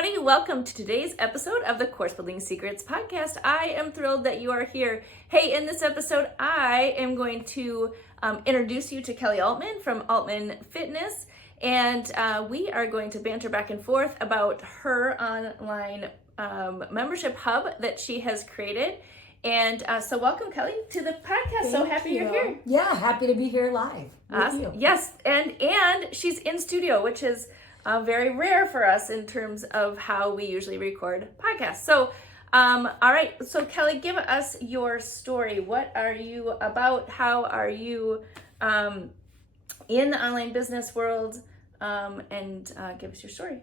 everybody. Welcome to today's episode of the Course Building Secrets podcast. I am thrilled that you are here. Hey, in this episode, I am going to introduce you to Kelly Altman from Altman Fitness, and we are going to banter back and forth about her online membership hub that she has created. And so welcome, Kelly, to the podcast. So happy you're here. Yeah, happy to be here live with you. Yes, and she's in studio, which is very rare for us in terms of how we usually record podcasts. So, all right. So, Kelly, give us your story. What are you about? How are you in the online business world? And give us your story.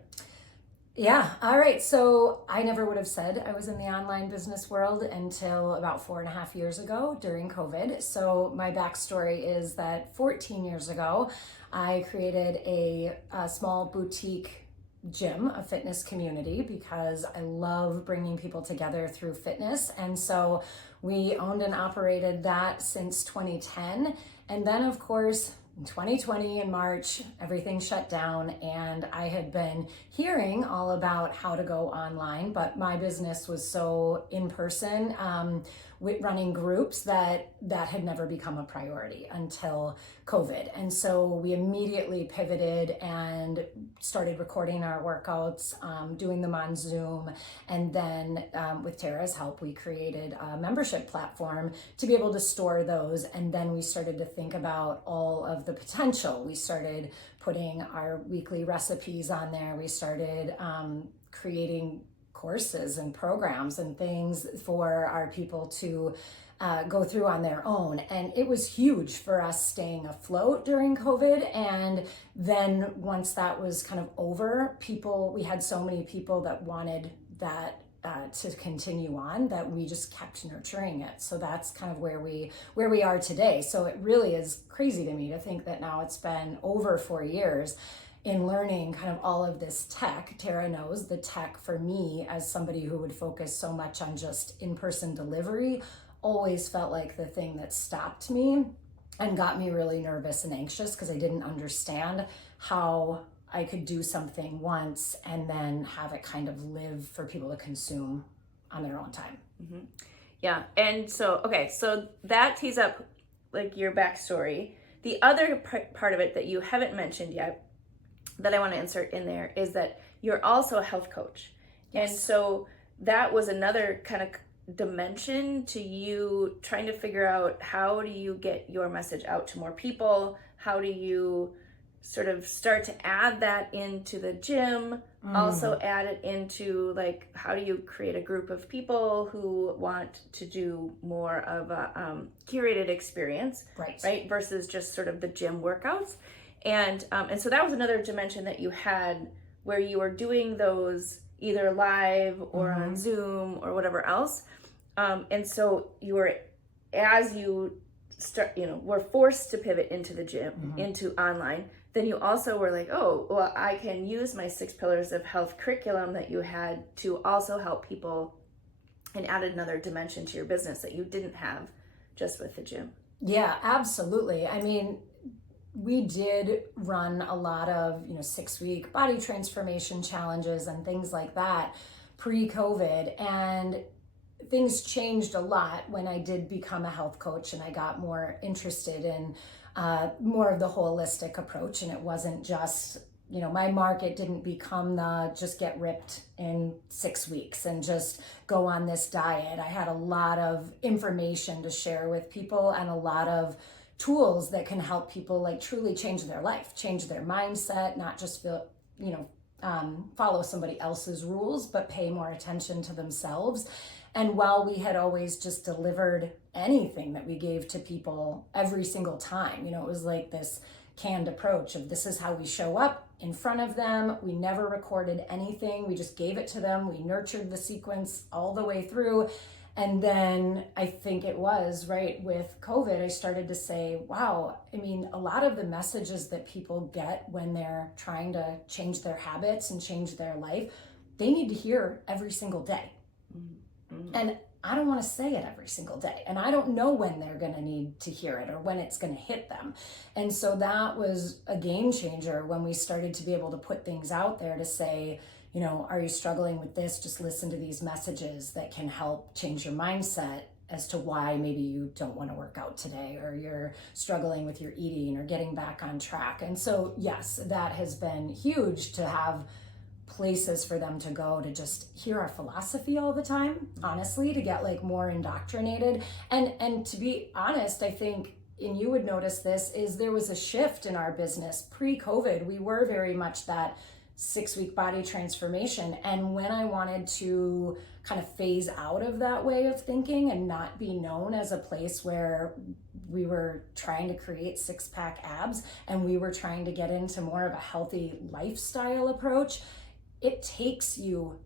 Yeah. All right. So I never would have said I was in the online business world until about 4.5 years ago during COVID. So my backstory is that 14 years ago, I created a small boutique gym, a fitness community, because I love bringing people together through fitness. And so we owned and operated that since 2010. And then, of course, in 2020 in March, everything shut down, and I had been hearing all about how to go online, but my business was so in person, with running groups that had never become a priority until COVID. And so we immediately pivoted and started recording our workouts, doing them on Zoom. And then with Tara's help, we created a membership platform to be able to store those. And then we started to think about all of the potential. We started putting our weekly recipes on there. We started creating courses and programs and things for our people to go through on their own. And it was huge for us staying afloat during COVID. And then once that was kind of over, we had so many people that wanted that to continue on that we just kept nurturing it. So that's kind of where we are today. So it really is crazy to me to think that now it's been over 4 years in learning kind of all of this tech. Tara knows the tech for me, as somebody who would focus so much on just in-person delivery, always felt like the thing that stopped me and got me really nervous and anxious because I didn't understand how I could do something once and then have it kind of live for people to consume on their own time. Mm-hmm. Yeah. And so, okay, so that tees up like your backstory. The other part of it that you haven't mentioned yet that I want to insert in there is that you're also a health coach. Yes. And so that was another kind of dimension to you trying to figure out, how do you get your message out to more people? How do you sort of start to add that into the gym? Also add it into, like, how do you create a group of people who want to do more of a curated experience, right? Versus just sort of the gym workouts. And so that was another dimension that you had, where you were doing those either live or on Zoom or whatever else. And so as you were forced to pivot into the gym, into online, then you also were like, oh, well, I can use my 6 pillars of health curriculum that you had to also help people, and added another dimension to your business that you didn't have just with the gym. Yeah, absolutely. I mean, we did run a lot of, 6-week body transformation challenges and things like that pre-COVID. And things changed a lot when I did become a health coach and I got more interested in more of the holistic approach. And it wasn't just, my market didn't become the just get ripped in 6 weeks and just go on this diet. I had a lot of information to share with people and a lot of tools that can help people like truly change their life, change their mindset, not just feel, follow somebody else's rules, but pay more attention to themselves. And while we had always just delivered anything that we gave to people every single time, it was like this canned approach of, this is how we show up in front of them. We never recorded anything. We just gave it to them. We nurtured the sequence all the way through. And then I think it was right with COVID, I started to say, wow, I mean, a lot of the messages that people get when they're trying to change their habits and change their life, they need to hear every single day. Mm-hmm. And I don't want to say it every single day. And I don't know when they're going to need to hear it or when it's going to hit them. And so that was a game changer when we started to be able to put things out there to say, are you struggling with this? Just listen to these messages that can help change your mindset as to why maybe you don't want to work out today, or you're struggling with your eating or getting back on track. And so, yes, that has been huge to have places for them to go to just hear our philosophy all the time, honestly, to get like more indoctrinated. And to be honest, I think, and you would notice this, is there was a shift in our business pre-COVID. We were very much that 6-week body transformation. And when I wanted to kind of phase out of that way of thinking and not be known as a place where we were trying to create 6-pack abs and we were trying to get into more of a healthy lifestyle approach, it takes you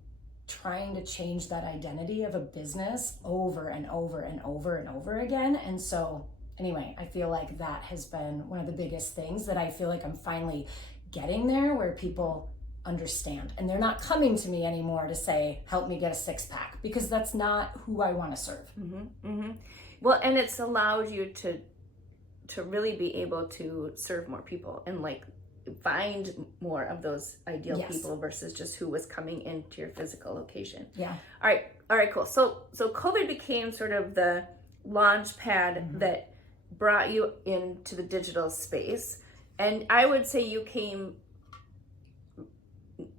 trying to change that identity of a business over and over and over and over again. And so anyway, I feel like that has been one of the biggest things that I feel like I'm finally getting there, where people understand and they're not coming to me anymore to say, help me get a 6-pack, because that's not who I want to serve. Well, and it's allowed you to really be able to serve more people and like find more of those ideal people versus just who was coming into your physical location. Yeah. All right, cool. So COVID became sort of the launch pad that brought you into the digital space. And I would say you came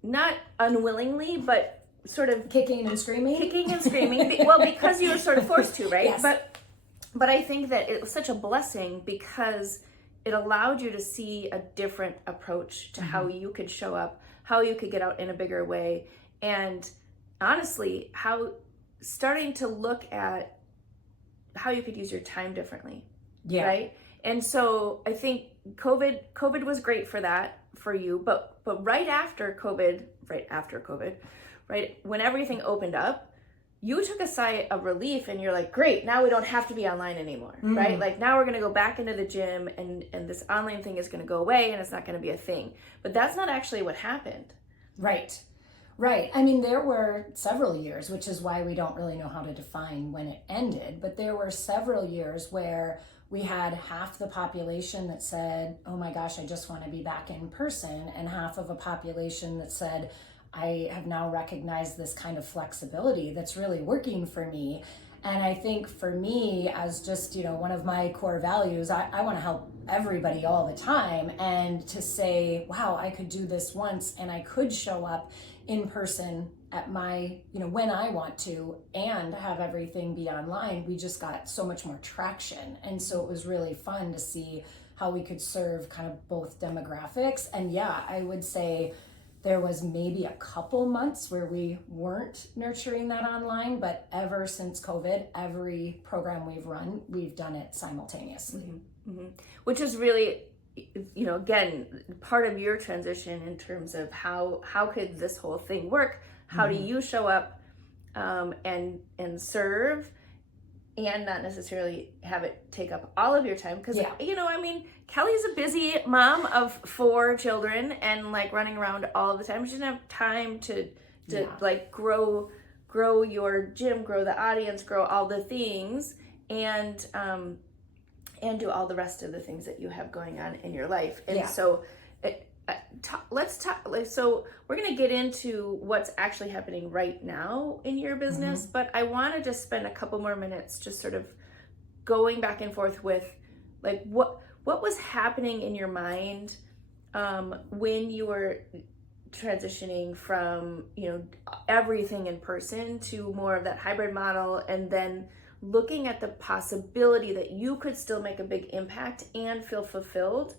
not unwillingly, but sort of kicking and screaming. Well, because you were sort of forced to, right? Yes. But I think that it was such a blessing because it allowed you to see a different approach to how you could show up, how you could get out in a bigger way, and honestly, how starting to look at how you could use your time differently. Yeah. Right. And so I think COVID was great for that, for you, but right after COVID, right, when everything opened up, you took a sigh of relief and you're like, great, now we don't have to be online anymore, right? Like now we're going to go back into the gym and this online thing is going to go away and it's not going to be a thing. But that's not actually what happened. Right. I mean, there were several years, which is why we don't really know how to define when it ended, but there were several years where we had half the population that said, oh my gosh, I just want to be back in person, and half of a population that said, I have now recognized this kind of flexibility that's really working for me. And I think for me, as just, one of my core values, I want to help everybody all the time. And to say, wow, I could do this once and I could show up in person at my, when I want to, and have everything be online, we just got so much more traction. And so it was really fun to see how we could serve kind of both demographics. And yeah, I would say there was maybe a couple months where we weren't nurturing that online, but ever since COVID, every program we've run, we've done it simultaneously. Which is really, again, part of your transition in terms of how could this whole thing work? How do you show up and serve and not necessarily have it take up all of your time? Because, Kelly's a busy mom of 4 children and like running around all the time. She doesn't have time to like grow your gym, grow the audience, grow all the things, and do all the rest of the things that you have going on in your life. And so let's talk. So we're going to get into what's actually happening right now in your business, but I want to just spend a couple more minutes just sort of going back and forth with like what was happening in your mind when you were transitioning from everything in person to more of that hybrid model, and then looking at the possibility that you could still make a big impact and feel fulfilled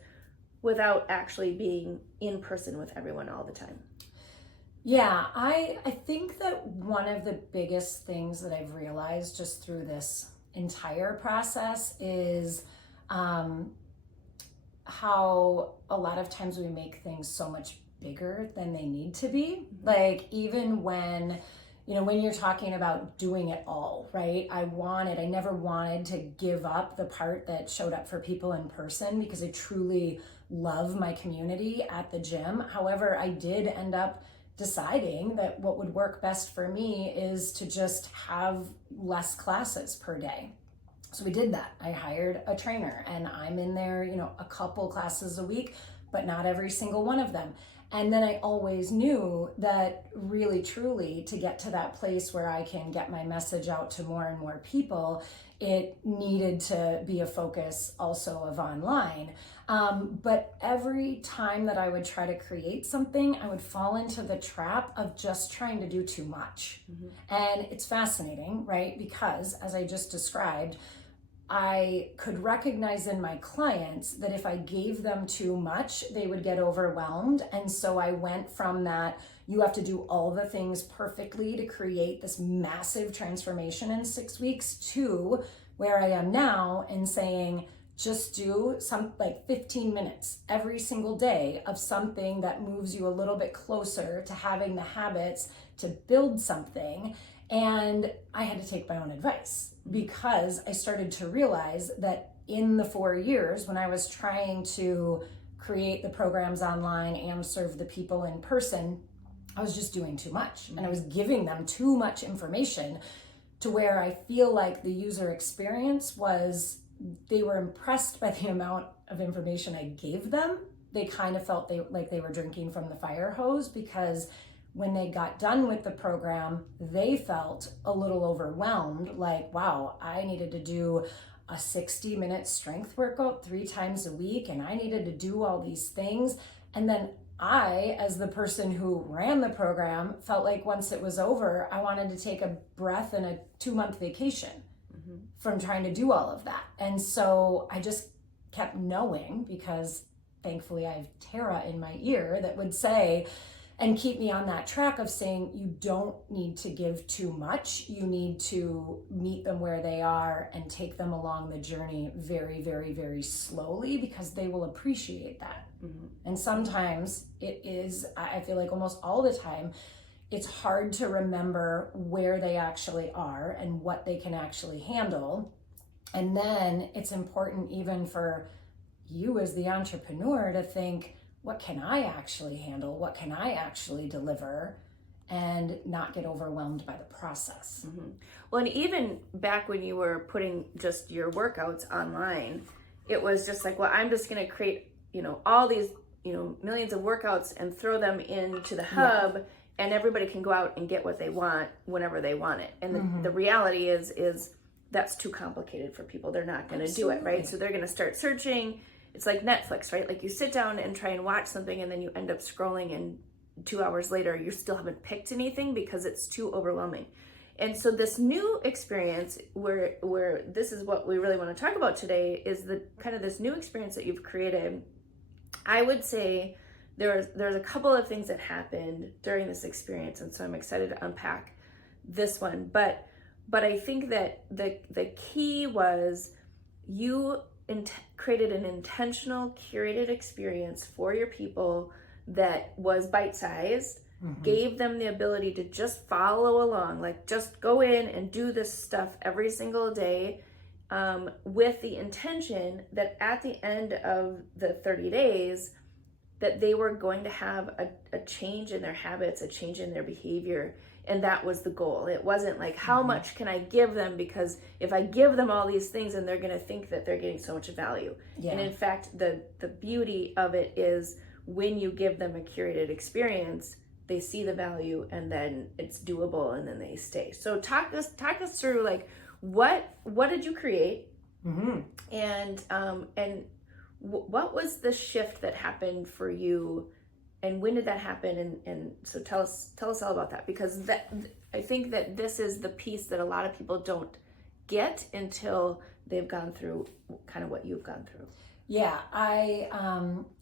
without actually being in person with everyone all the time. Yeah, I think that one of the biggest things that I've realized just through this entire process is how a lot of times we make things so much bigger than they need to be. Like even when you're talking about doing it all, right? I never wanted to give up the part that showed up for people in person because I truly love my community at the gym. However, I did end up deciding that what would work best for me is to just have less classes per day. So we did that. I hired a trainer and I'm in there, a couple classes a week, but not every single one of them. And then I always knew that really, truly, to get to that place where I can get my message out to more and more people, it needed to be a focus also of online. But every time that I would try to create something, I would fall into the trap of just trying to do too much. And it's fascinating, right? Because as I just described, I could recognize in my clients that if I gave them too much, they would get overwhelmed. And so I went from that, you have to do all the things perfectly to create this massive transformation in 6 weeks, to where I am now and saying, just do like 15 minutes every single day of something that moves you a little bit closer to having the habits to build something. And I had to take my own advice, because I started to realize that in the 4 years when I was trying to create the programs online and serve the people in person, I was just doing too much, and I was giving them too much information, to where I feel like the user experience was, they were impressed by the amount of information I gave them. They kind of felt like they were drinking from the fire hose, because when they got done with the program, they felt a little overwhelmed, like, wow, I needed to do a 60-minute strength workout 3 times a week, and I needed to do all these things. And then I, as the person who ran the program, felt like once it was over, I wanted to take a breath and a 2-month vacation from trying to do all of that. And so I just kept knowing, because thankfully I have Tara in my ear that would say, and keep me on that track of saying, you don't need to give too much. You need to meet them where they are and take them along the journey very, very, very slowly, because they will appreciate that. And sometimes it is, I feel like almost all the time, it's hard to remember where they actually are and what they can actually handle. And then it's important even for you as the entrepreneur to think, what can I actually handle? What can I actually deliver? And not get overwhelmed by the process. Well, and even back when you were putting just your workouts online, it was just like, well, I'm just going to create, all these, millions of workouts and throw them into the hub, and everybody can go out and get what they want whenever they want it. And the reality is that's too complicated for people. They're not going to do it, right? So they're going to start searching. It's like Netflix, right? Like you sit down and try and watch something, and then you end up scrolling, and 2 hours later, you still haven't picked anything because it's too overwhelming. And so this new experience where this is what we really want to talk about today, is the kind of this new experience that you've created. I would say there's a couple of things that happened during this experience, and so I'm excited to unpack this one. But I think that the key was you created an intentional, curated experience for your people that was bite-sized, gave them the ability to just follow along, like just go in and do this stuff every single day, with the intention that at the end of the 30 days, that they were going to have a change in their habits, a change in their behavior. And that was the goal. It wasn't like, how much can I give them? Because if I give them all these things, and they're going to think that they're getting so much value. And in fact, the beauty of it is, when you give them a curated experience, they see the value, and then it's doable, and then they stay. So talk us through, like, what did you create? And what was the shift that happened for you? And when did that happen? And so tell us all about that, because I think that this is the piece that a lot of people don't get until they've gone through kind of what you've gone through. Yeah,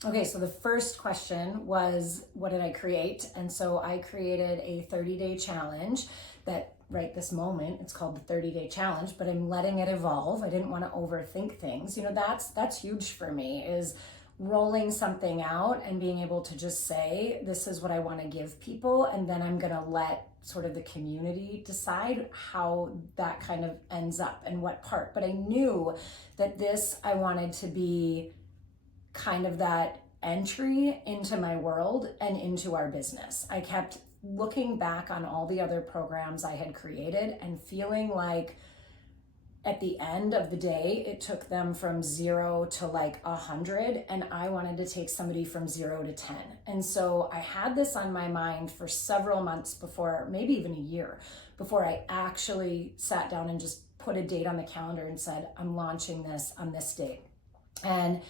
okay, so the first question was, what did I create? And so I created a 30-day challenge that right this moment, it's called the 30-day challenge, but I'm letting it evolve. I didn't want to overthink things. That's huge for me, is rolling something out and being able to just say, this is what I want to give people, and then I'm going to let sort of the community decide how that kind of ends up and what part. But I knew that I wanted to be kind of that entry into my world and into our business. I kept looking back on all the other programs I had created and feeling like at the end of the day, it took them from 0 to like 100, and I wanted to take somebody from 0 to 10. And so I had this on my mind for several months before, maybe even a year, before I actually sat down and just put a date on the calendar and said, I'm launching this on this date. And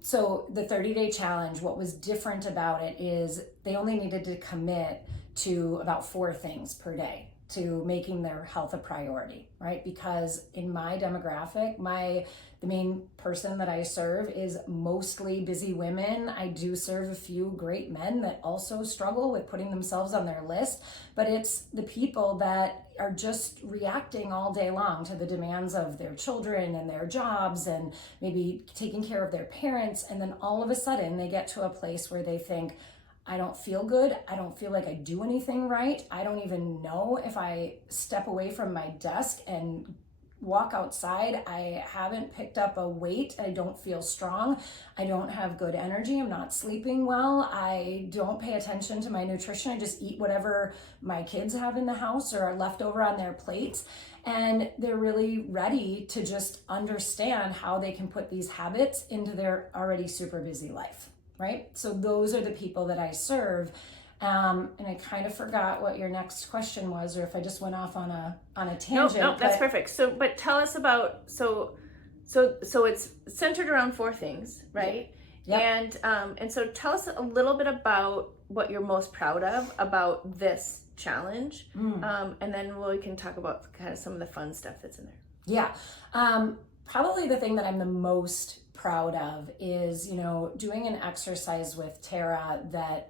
so the 30-day challenge, what was different about it is they only needed to commit to about 4 things per day to making their health a priority, right? Because in my demographic, the main person that I serve is mostly busy women. I do serve a few great men that also struggle with putting themselves on their list, but it's the people that are just reacting all day long to the demands of their children and their jobs and maybe taking care of their parents. And then all of a sudden they get to a place where they think, I don't feel good. I don't feel like I do anything right. I don't even know if I step away from my desk and walk outside, I haven't picked up a weight. I don't feel strong. I don't have good energy. I'm not sleeping well. I don't pay attention to my nutrition. I just eat whatever my kids have in the house or are left over on their plates. And they're really ready to just understand how they can put these habits into their already super busy life. Right? So those are the people that I serve. And I kind of forgot what your next question was, or if I just went off on a tangent. No, that's perfect. So, but tell us about, so it's centered around 4 things, right? Yep. And so tell us a little bit about what you're most proud of about this challenge. And then we can talk about kind of some of the fun stuff that's in there. Yeah. Probably the thing that I'm the most proud of is, doing an exercise with Tara,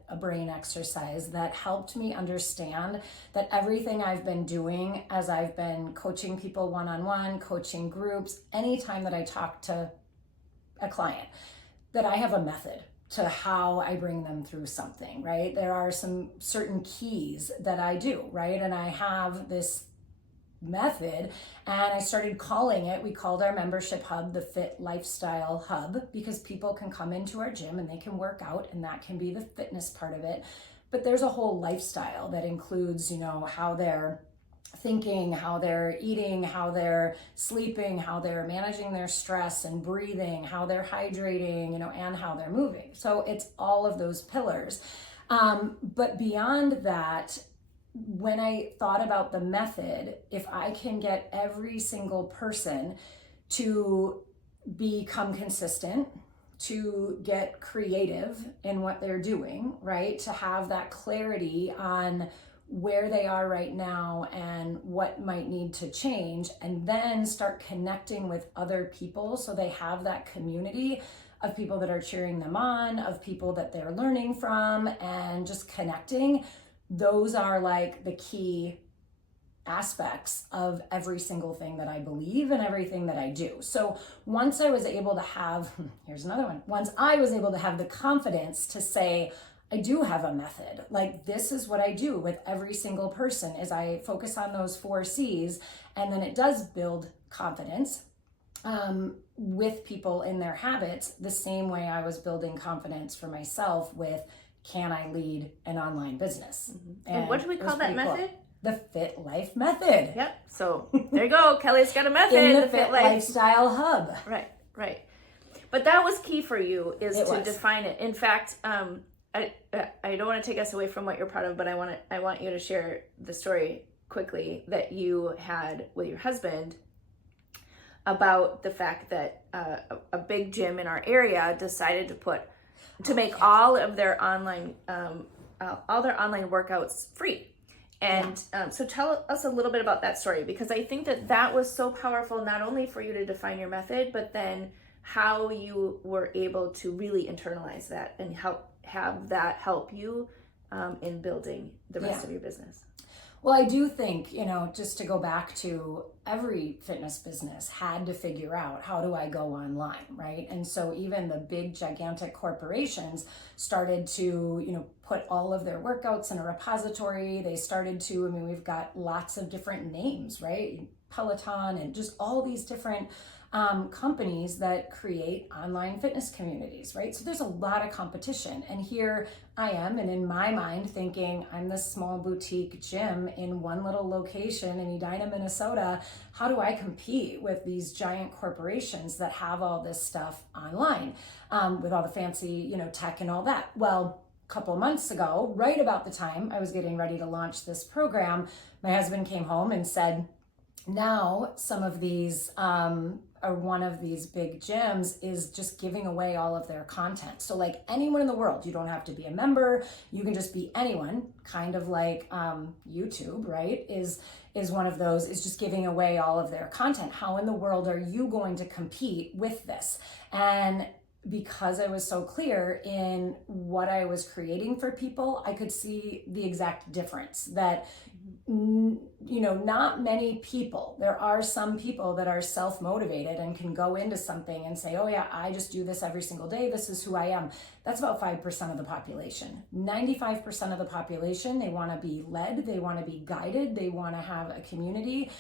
a brain exercise that helped me understand that everything I've been doing as I've been coaching people one-on-one, coaching groups, anytime that I talk to a client, that I have a method to how I bring them through something, right? There are some certain keys that I do, right? And I have this method, and I started we called our membership hub the Fit Lifestyle Hub, because people can come into our gym and they can work out, and that can be the fitness part of it. But there's a whole lifestyle that includes, how they're thinking, how they're eating, how they're sleeping, how they're managing their stress and breathing, how they're hydrating, and how they're moving. So it's all of those pillars. But beyond that, when I thought about the method, if I can get every single person to become consistent, to get creative in what they're doing, right? To have that clarity on where they are right now and what might need to change, and then start connecting with other people so they have that community of people that are cheering them on, of people that they're learning from, and just connecting. Those are like the key aspects of every single thing that I believe and everything that I do. So once I was able to have, here's another one. Once I was able to have the confidence to say, I do have a method, like this is what I do with every single person, is I focus on those 4 C's, and then it does build confidence with people in their habits, the same way I was building confidence for myself with, can I lead an online business? And what do we call that method? Cool. The Fit Life Method. Yep. So there you go. Kelly's got a method. In the Fit Lifestyle Hub. Right. But that was key for you, is to define it. In fact, I don't want to take us away from what you're proud of, but I want you to share the story quickly that you had with your husband about the fact that a big gym in our area decided to make all of their online workouts free. And so tell us a little bit about that story, because I think that was so powerful, not only for you to define your method, but then how you were able to really internalize that and have that help you in building the rest of your business. Well, I do think, just to go back to, every fitness business had to figure out, how do I go online, right? And so even the big, gigantic corporations started to, put all of their workouts in a repository. They started to, we've got lots of different names, right? Peloton, and just all these different companies that create online fitness communities, right? So there's a lot of competition. And here I am, and in my mind, thinking I'm this small boutique gym in one little location in Edina, Minnesota. How do I compete with these giant corporations that have all this stuff online with all the fancy, tech and all that? Well, a couple of months ago, right about the time I was getting ready to launch this program, my husband came home and said, now some of these or one of these big gyms is just giving away all of their content. So like anyone in the world, you don't have to be a member, you can just be anyone, kind of like YouTube, right? Is one of those, is just giving away all of their content. How in the world are you going to compete with this? And because I was so clear in what I was creating for people, I could see the exact difference that, not many people, there are some people that are self-motivated and can go into something and say, oh yeah, I just do this every single day. This is who I am. That's about 5% of the population. 95% of the population, they want to be led, they want to be guided, they want to have a community.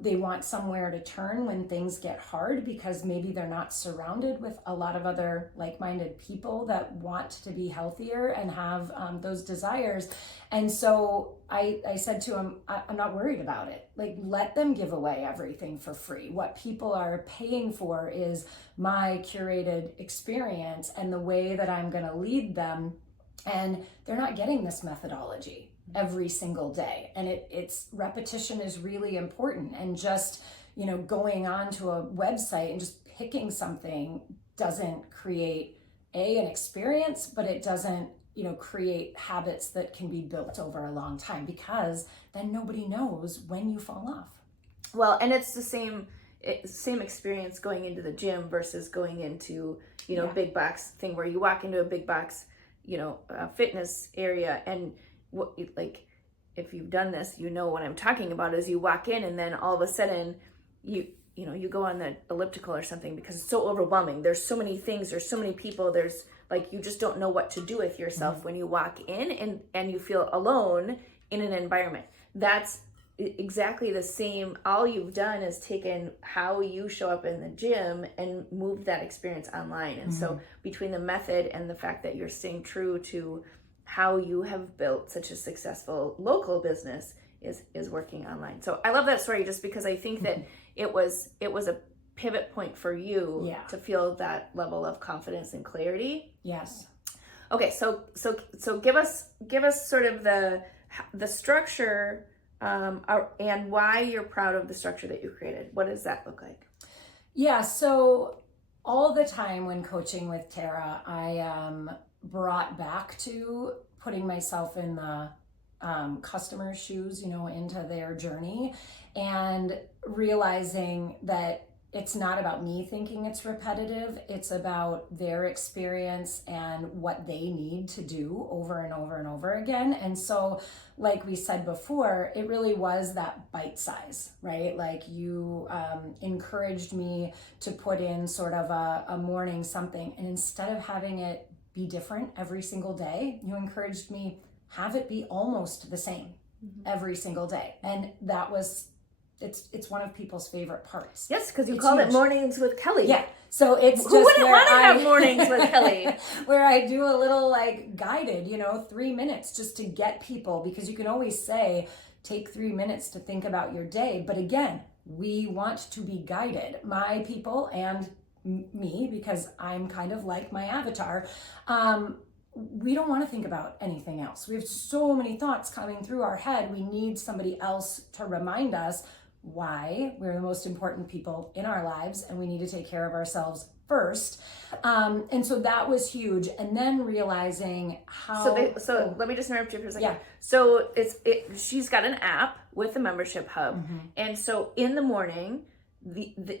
They want somewhere to turn when things get hard because maybe they're not surrounded with a lot of other like-minded people that want to be healthier and have those desires. And so I said to him, I'm not worried about it. Like, let them give away everything for free. What people are paying for is my curated experience and the way that I'm going to lead them. And they're not getting this methodology every single day. And it's repetition is really important. And just, going onto a website and just picking something doesn't create an experience, but it doesn't, create habits that can be built over a long time, because then nobody knows when you fall off. Well, and it's the same experience going into the gym versus going into, big box thing where you walk into a big box, fitness area, and if you've done this, what I'm talking about is you walk in and then all of a sudden you go on the elliptical or something because it's so overwhelming. There's so many things, there's so many people, there's you just don't know what to do with yourself when you walk in and you feel alone in an environment. That's exactly the same. All you've done is taken how you show up in the gym and moved that experience online. And so between the method and the fact that you're staying true to how you have built such a successful local business is working online. So I love that story just because I think that it was a pivot point for you to feel that level of confidence and clarity. Yes. Okay, so give us sort of the structure and why you're proud of the structure that you created. What does that look like? Yeah, so all the time when coaching with Tara, I am brought back to putting myself in the customer's shoes, into their journey, and realizing that it's not about me thinking it's repetitive. It's about their experience and what they need to do over and over and over again. And so, like we said before, it really was that bite size, right? Like you encouraged me to put in sort of a morning something. And instead of having it be different every single day, you encouraged me have it be almost the same every single day. And that was it's one of people's favorite parts. Yes, because you called it Mornings with Kelly. Yeah. So it's who wouldn't want to have Mornings with Kelly? Where I do a little guided, 3 minutes just to get people, because you can always say, take 3 minutes to think about your day. But again, we want to be guided. My people and me, because I'm kind of like my avatar, we don't want to think about anything else. We have so many thoughts coming through our head. We need somebody else to remind us why we're the most important people in our lives and we need to take care of ourselves first. And so that was huge. And then realizing how... So let me just interrupt you for a second. Yeah. So she's got an app with the membership hub. And so in the morning,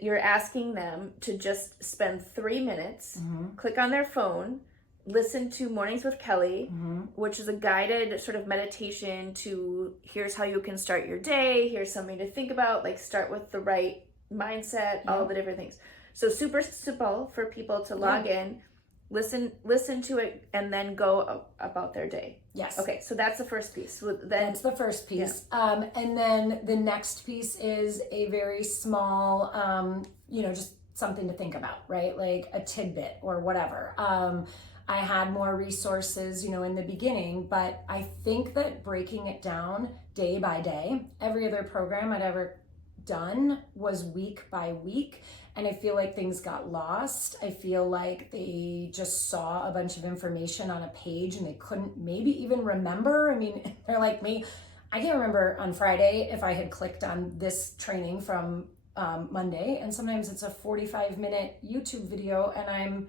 you're asking them to just spend 3 minutes, click on their phone, listen to Mornings with Kelly, which is a guided sort of meditation to here's how you can start your day, here's something to think about, start with the right mindset, all the different things. So super simple for people to log in, listen to it, and then go about their day. Yes. Okay, so that's the first piece. So then, that's the first piece. And then the next piece is a very small, just something to think about, right? Like a tidbit or whatever. I had more resources, in the beginning, but I think that breaking it down day by day, every other program I'd ever done was week by week. And I feel like things got lost. I feel like they just saw a bunch of information on a page and they couldn't maybe even remember. I mean, they're like me. I can't remember on Friday if I had clicked on this training from Monday. And sometimes it's a 45-minute YouTube video and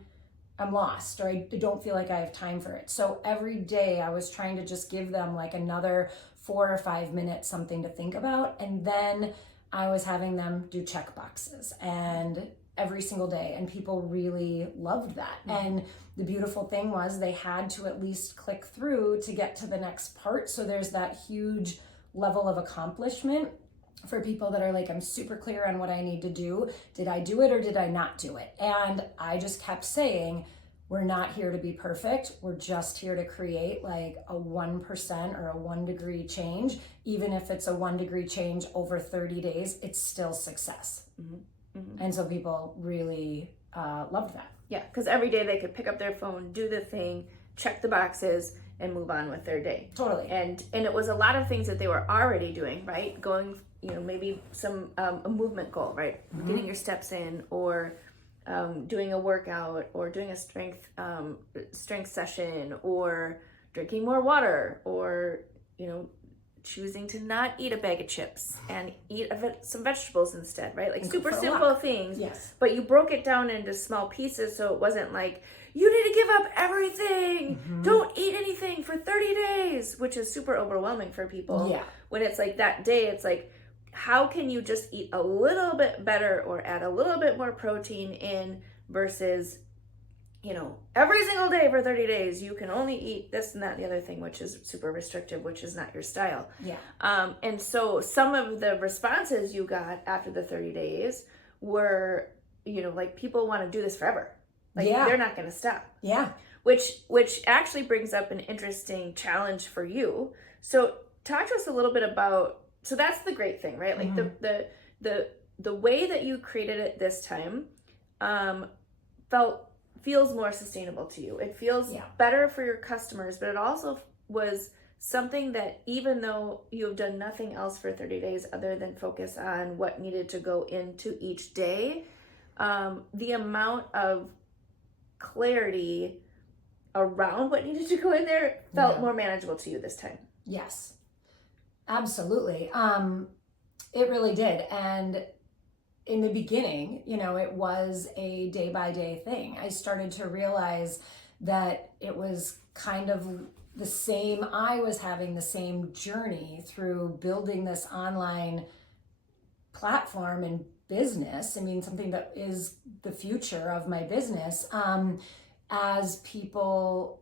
I'm lost, or I don't feel like I have time for it. So every day I was trying to just give them like another 4 or 5 minutes, something to think about. And then I was having them do check boxes and every single day. And people really loved that. Mm-hmm. And the beautiful thing was they had to at least click through to get to the next part. So there's that huge level of accomplishment for people that are like, I'm super clear on what I need to do. Did I do it or did I not do it? And I just kept saying, we're not here to be perfect. We're just here to create like a 1% or a 1 degree change. Even if it's a 1 degree change over 30 days, it's still success. Mm-hmm. Mm-hmm. And so people really loved that. Yeah, because every day they could pick up their phone, do the thing, check the boxes, and move on with their day. Totally. And it was a lot of things that they were already doing, right? Going, maybe some a movement goal, right? Mm-hmm. Getting your steps in, or doing a workout, or doing a strength session, or drinking more water, or choosing to not eat a bag of chips and eat some vegetables instead, right? Like super simple things. Yes. But you broke it down into small pieces, so it wasn't like, you need to give up everything. Mm-hmm. Don't eat anything for 30 days, which is super overwhelming for people. Yeah. When it's like that day, it's like, how can you just eat a little bit better or add a little bit more protein in versus, every single day for 30 days, you can only eat this and that and the other thing, which is super restrictive, which is not your style. Yeah. And so some of the responses you got after the 30 days were, like, people want to do this forever. Like, they're not going to stop. Yeah. Which actually brings up an interesting challenge for you. So talk to us a little bit about, so that's the great thing, right? Like mm-hmm. the way that you created it this time feels more sustainable to you. It feels better for your customers, but it also was something that, even though you have done nothing else for 30 days other than focus on what needed to go into each day, the amount of clarity around what needed to go in there felt more manageable to you this time. Yes, absolutely. It really did. And in the beginning, it was a day by day thing. I started to realize that it was kind of the same. I was having the same journey through building this online platform and business. I mean, something that is the future of my business, as people,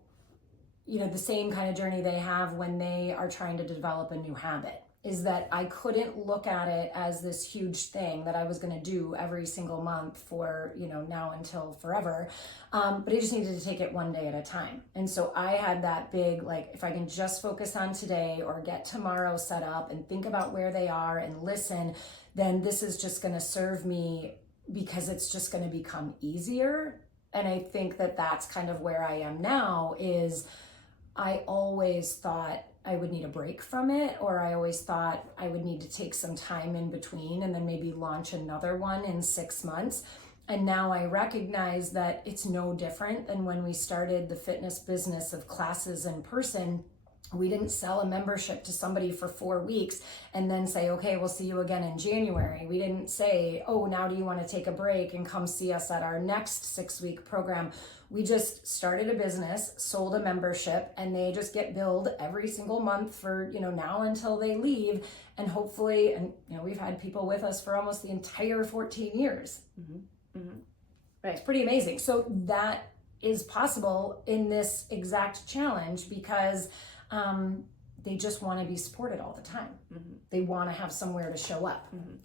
the same kind of journey they have when they are trying to develop a new habit. Is that I couldn't look at it as this huge thing that I was going to do every single month for, now until forever. But I just needed to take it one day at a time. And so I had that big, like, if I can just focus on today or get tomorrow set up and think about where they are and listen, then this is just going to serve me, because it's just going to become easier. And I think that that's kind of where I am now. Is I always thought I would need a break from it, or I always thought I would need to take some time in between and then maybe launch another one in 6 months. And now I recognize that it's no different than when we started the fitness business of classes in person. We didn't sell a membership to somebody for 4 weeks and then say, okay, we'll see you again in January. We didn't say, oh, now do you want to take a break and come see us at our next 6-week program? We just started a business, sold a membership, and they just get billed every single month for, now until they leave. And hopefully, and we've had people with us for almost the entire 14 years. Mm-hmm. Mm-hmm. Right. It's pretty amazing. So that is possible in this exact challenge because they just want to be supported all the time. Mm-hmm. They want to have somewhere to show up. Mm-hmm.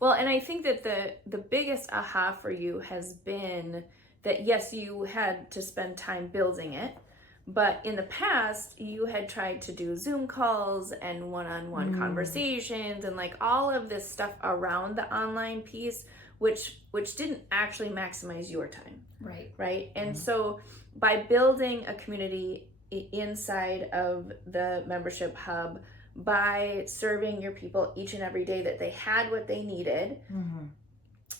Well, and I think that the biggest aha for you has been that yes, you had to spend time building it, but in the past you had tried to do Zoom calls and one-on-one conversations and like all of this stuff around the online piece, which didn't actually maximize your time. Right. And so by building a community inside of the membership hub, by serving your people each and every day that they had what they needed,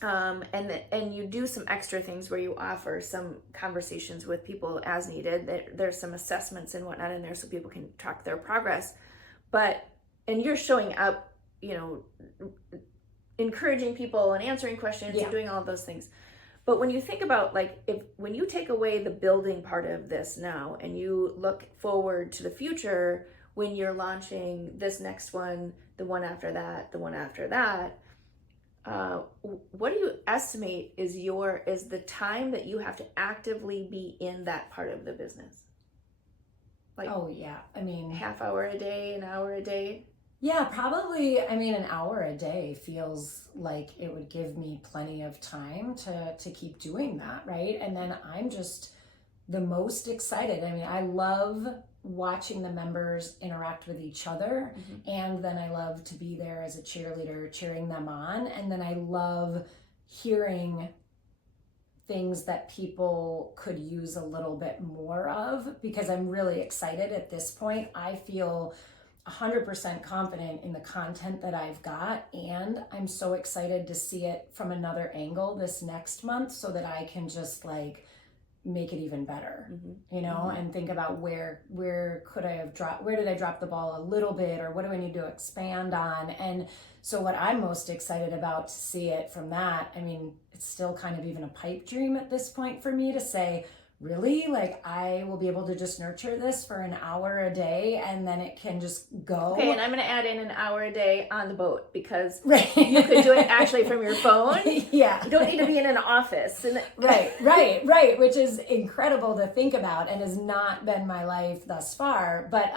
and you do some extra things where you offer some conversations with people as needed. There's some assessments and whatnot in there so people can track their progress. And you're showing up, encouraging people and answering questions and doing all of those things. But when you think about when you take away the building part of this now and you look forward to the future, when you're launching this next one, the one after that, the one after that, what do you estimate is the time that you have to actively be in that part of the business? Half hour a day, an hour a day? Yeah, probably. An hour a day feels like it would give me plenty of time to keep doing that, right? And then I'm just the most excited. I love watching the members interact with each other, and then I love to be there as a cheerleader cheering them on, and then I love hearing things that people could use a little bit more of, because I'm really excited at this point. I feel 100% confident in the content that I've got, and I'm so excited to see it from another angle this next month so that I can just make it even better, and think about where did I drop the ball a little bit, or what do I need to expand on? And so what I'm most excited about to see it from that, it's still kind of even a pipe dream at this point for me to say, really, I will be able to just nurture this for an hour a day and then it can just go. Okay, and I'm going to add in an hour a day on the boat, because you could do it actually from your phone. Yeah. You don't need to be in an office. Right, which is incredible to think about and has not been my life thus far. But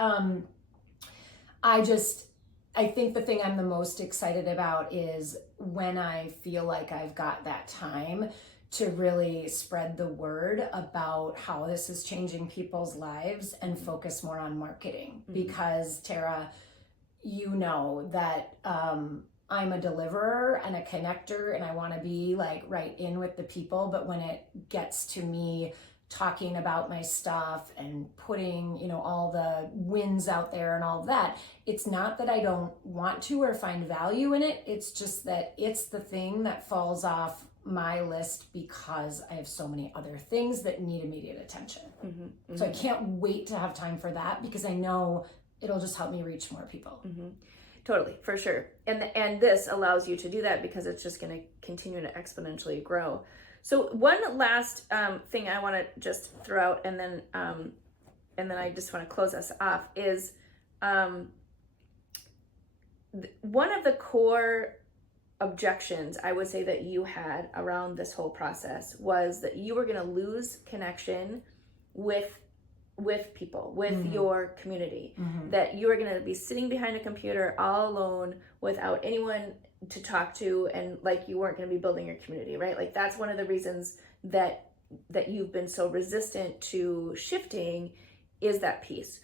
I think the thing I'm the most excited about is when I feel like I've got that time to really spread the word about how this is changing people's lives and focus more on marketing. Because Tara, you know that I'm a deliverer and a connector, and I want to be right in with the people. But when it gets to me talking about my stuff and putting, all the wins out there and all of that, it's not that I don't want to or find value in it. It's just that it's the thing that falls off my list because I have so many other things that need immediate attention. So I can't wait to have time for that, because I know it'll just help me reach more people. Totally, for sure. And this allows you to do that because it's just going to continue to exponentially grow. So one last thing I want to just throw out, and then I just want to close us off, is one of the core objections I would say that you had around this whole process was that you were going to lose connection with people, with your community, that you were going to be sitting behind a computer all alone without anyone to talk to, and you weren't going to be building your community, right? That's one of the reasons that you've been so resistant to shifting, is that piece.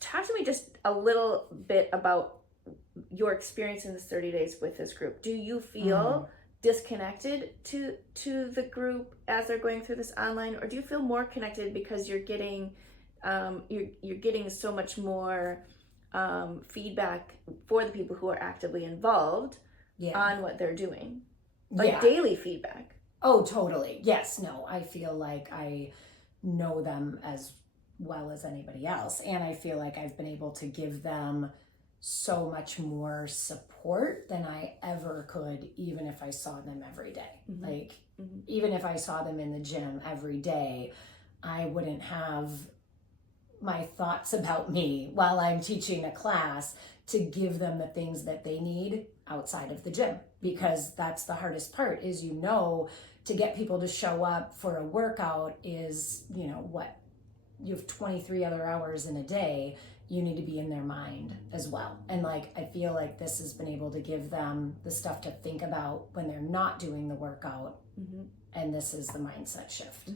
Talk to me just a little bit about your experience in this 30 days with this group. Do you feel disconnected to the group as they're going through this online, or do you feel more connected because you're getting so much more feedback for the people who are actively involved on what they're doing, daily feedback? Oh, totally. Yes. No, I feel like I know them as well as anybody else, and I feel like I've been able to give them so much more support than I ever could, even if I saw them every day. Even if I saw them in the gym every day, I wouldn't have my thoughts about me while I'm teaching a class to give them the things that they need outside of the gym, because that's the hardest part, is to get people to show up for a workout is, what, you have 23 other hours in a day. You need to be in their mind as well. And I feel like this has been able to give them the stuff to think about when they're not doing the workout And this is the mindset shift.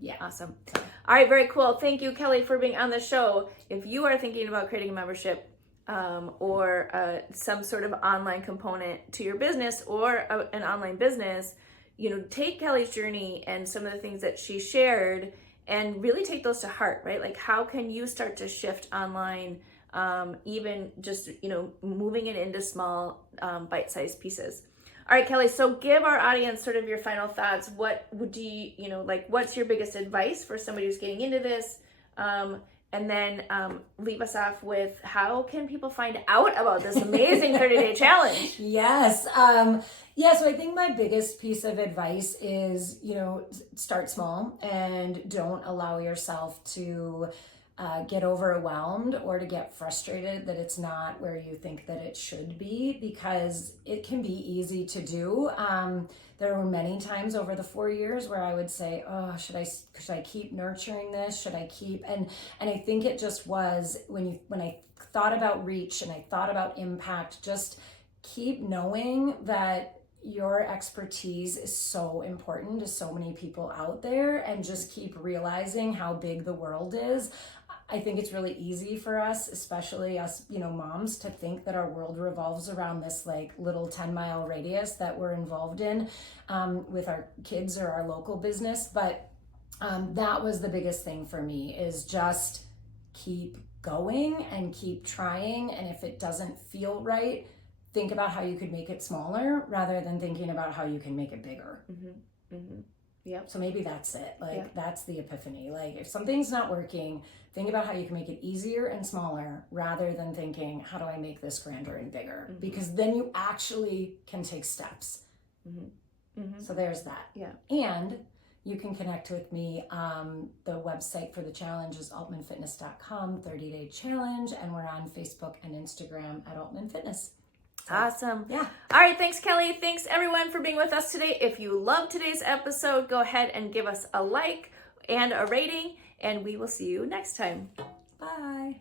Yeah. Awesome. All right, very cool. Thank you, Kelly, for being on the show. If you are thinking about creating a membership or some sort of online component to your business or an online business, take Kelly's journey and some of the things that she shared and really take those to heart, right? Like, how can you start to shift online, even just, moving it into small bite-sized pieces. All right, Kelly, so give our audience sort of your final thoughts. What would what's your biggest advice for somebody who's getting into this? And then leave us off with, how can people find out about this amazing 30-day challenge? Yes. So I think my biggest piece of advice is, start small and don't allow yourself to get overwhelmed or to get frustrated that it's not where you think that it should be, because it can be easy to do. There were many times over the 4 years where I would say, oh, should I keep nurturing this? Should I keep? And I think it just was when I thought about reach and I thought about impact, just keep knowing that your expertise is so important to so many people out there, and just keep realizing how big the world is. I think it's really easy for us, especially us, moms, to think that our world revolves around this like little 10-mile radius that we're involved in with our kids or our local business. But that was the biggest thing for me, is just keep going and keep trying. And if it doesn't feel right, think about how you could make it smaller rather than thinking about how you can make it bigger. Yep. So maybe that's it. That's the epiphany. Like, if something's not working, think about how you can make it easier and smaller rather than thinking, how do I make this grander and bigger? Because then you actually can take steps. So there's that. Yeah. And you can connect with me. The website for the challenge is altmanfitness.com, 30-day challenge. And we're on Facebook and Instagram at Altman Fitness. Awesome. Yeah. All right. Thanks, Kelly. Thanks, everyone, for being with us today. If you loved today's episode, go ahead and give us a like and a rating, and we will see you next time. Bye.